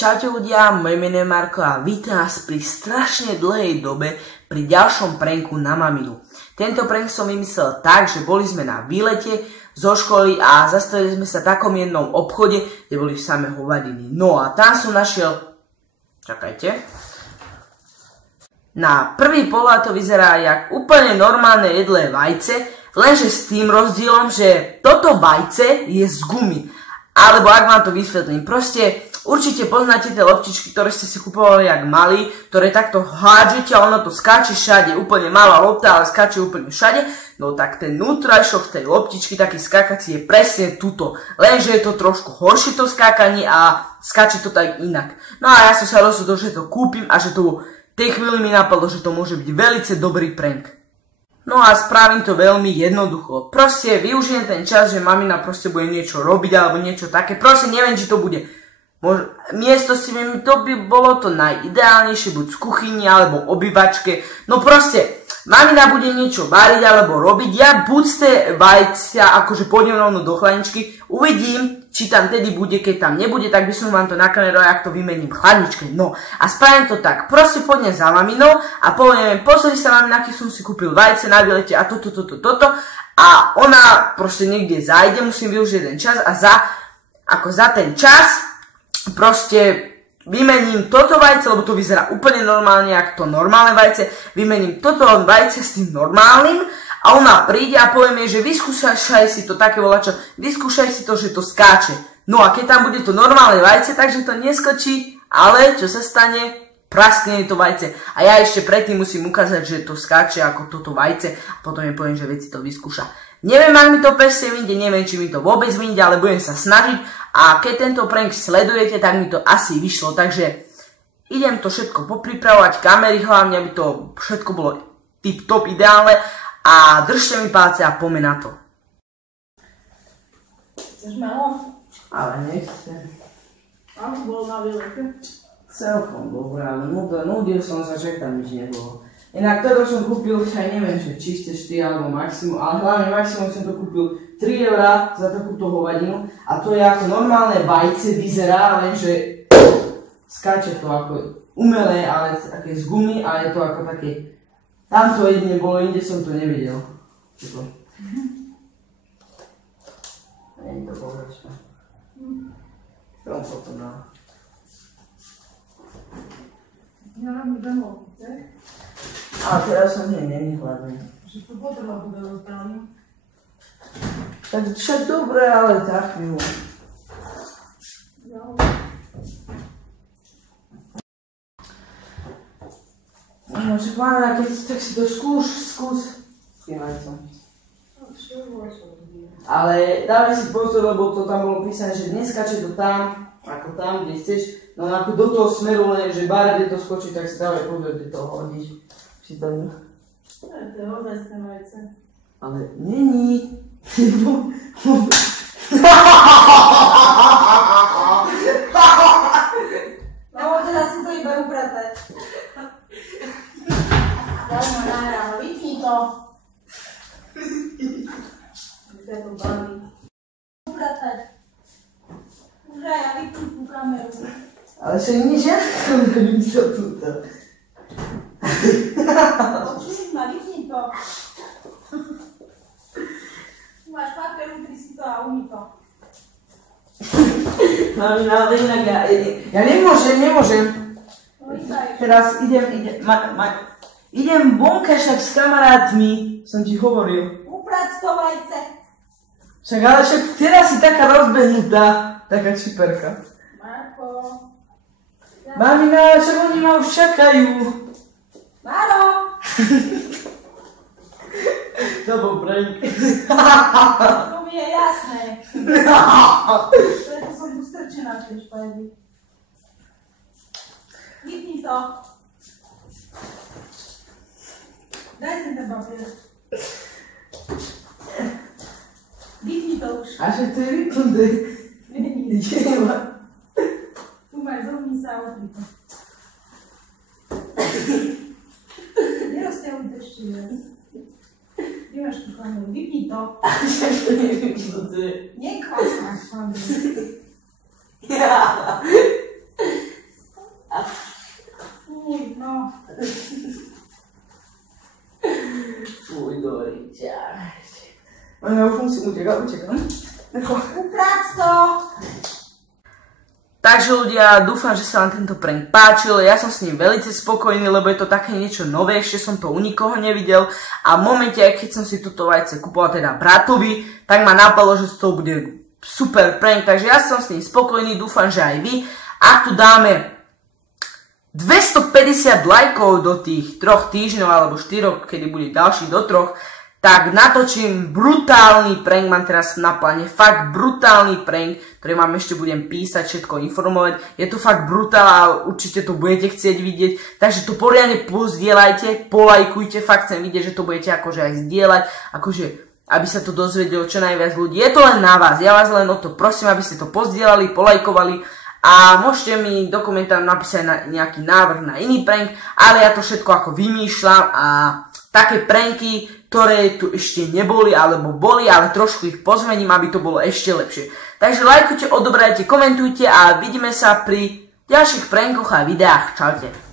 Čaute ľudia, moje meno je Marko a vítam vás pri strašne dlhej dobe pri ďalšom pranku na maminu. Tento prank som vymyslel tak, že boli sme na výlete zo školy a zastavili sme sa v takom jednom obchode, kde boli samé hovadiny. No a tam som našiel... Čakajte. Na prvý pohľad to vyzerá jak úplne normálne jedlé vajce, lenže s tým rozdielom, že toto vajce je z gumy. Alebo ak vám to vysvetlím, proste určite poznáte tie loptičky, ktoré ste si kupovali jak mali, ktoré takto hádžete a ono to skáče všade, úplne malá lopta, ale skáče úplne všade. No tak ten nutrajšok tej loptičky, taký skákací, je presne tuto. Lenže je to trošku horšie to skákanie a skáče to tak inak. No a ja som sa rozhodol, že to kúpim a že to v tej chvíli mi napadlo, že to môže byť veľmi dobrý prank. No a spravím to veľmi jednoducho. Proste využijem ten čas, že mamina proste bude niečo robiť alebo niečo také. Proste neviem, či to bude miesto si viem, to by bolo to najideálnejšie, buď z kuchyni alebo obývačke. No proste, mamina bude niečo variť alebo robiť. Ja buď z tej vajcia, akože pôjdem rovno do chladničky, uvidím, či tam tedy bude, keď tam nebude, tak by som vám to na kameru, jak to vymením v chladničke. No a spravím to tak, proste pôjdem za maminou a poviem, pozri sa mamina, aký som si kúpil vajce na výlete a toto. A ona proste niekde zájde, musím využiť ten čas a za ten čas proste vymením toto vajce, lebo to vyzerá úplne normálne, ako to normálne vajce. Vymením toto vajce s tým normálnym a ona príde a povie mi, že vyskúšaj si to také volačo, vyskúšaj si to, že to skáče. No a keď tam bude to normálne vajce, takže to neskočí, ale čo sa stane? Praskne to vajce. A ja ešte predtým musím ukázať, že to skáče ako toto vajce a potom jej poviem, že veci to vyskúša. Neviem, ak mi to presne vyjde, neviem, či mi to vôbec vyjde, ale budem sa snažiť a keď tento prank sledujete, tak mi to asi vyšlo, takže idem to všetko popripravovať, kamery hlavne, aby to všetko bolo tip top ideálne a držte mi palce a poďme na to. Chceš melo? Ale nechcem. Ako bolo na výlete? Celkom dobré, ale nudil som sa, že tam nič nebolo. Inak toto som kúpil, aj neviem, že či chceš ty alebo maximum, ale hlavne maximum som to kúpil 3 € za takúto hovadinu a to je ako normálne vajce vyzerá, lenže skáče to ako umelé, ale také z gumy a je to ako také, tamto jedine bolo, inde som to nevidel. Nie to pokračné. Čo on potom dá? Ja robím domov, chceš? Ale teraz som není hladný. Že to potreba bude rozdávaný. Tak však dobre, ale za chvíľu. No, že pána, keď tak si to skús. Ale dávaj si pozor, lebo to tam bolo písané, že neskače to tam, ako tam, kde chceš. No ako do toho smeru len, že bare, kde to skočí, tak si dávaj pozor, kde to hodíš. To je ozajstné vajce. Ale není. No teda si to iba upratať. Ja ma nahráva, vytni to. Kde to baví. Upratať. Už aj ja vytni tú kameru. Ale však nič, ja som to túto. Počuj ma, vytni to. Tu máš papier, utri si to a umí to. Mamina, ale inak ja nemôžem. No idaj. Teraz idem vonka však s kamarátmi, som ti hovoril. Uprac to vajce. Však ale však teraz si taká rozbehnutá, taká čiperka. Marko. Mamina, však oni ma už čakajú. Maro! To bol prank. To mi je jasné. Preto som tu strčená v tej špajzi. Vypni to. Daj si ten papier. Vypni to už. A že to je vypnuté. Není. Tu máš, zohni sa a otri to. Nerozťahuj to ešte viac. Kde máš tú kameru? Vypni to. Však to je vypnuté. Nekvas máš kameru. Ja už musím utekať, utekám. Uprác to! Takže ľudia, dúfam, že sa vám tento prank páčil, ja som s ním veľmi spokojný, lebo je to také niečo nové, ešte som to u nikoho nevidel a v momente, keď som si túto vajce kupoval teda bratovi, tak ma napadlo, že to bude super prank, takže ja som s ním spokojný, dúfam, že aj vy. Ak tu dáme 250 lajkov do tých 3 týždňov alebo 4, kedy bude ďalší do 3, tak natočím brutálny prank, mám teraz na pláne fakt brutálny prank, ktorý vám ešte budem písať, všetko informovať. Je to fakt brutál a určite to budete chcieť vidieť, takže to poriadne pozdieľajte, polajkujte, fakt chcem vidieť, že to budete akože aj zdieľať, akože aby sa to dozvedelo čo najviac ľudí. Je to len na vás, ja vás len o to prosím, aby ste to pozdieľali, polajkovali a môžete mi do komentárov napísať nejaký návrh na iný prank, ale ja to všetko ako vymýšľam a také pranky, ktoré tu ešte neboli alebo boli, ale trošku ich pozmením, aby to bolo ešte lepšie. Takže lajkujte, odobrajte, komentujte a vidíme sa pri ďalších prankoch a videách. Čaute.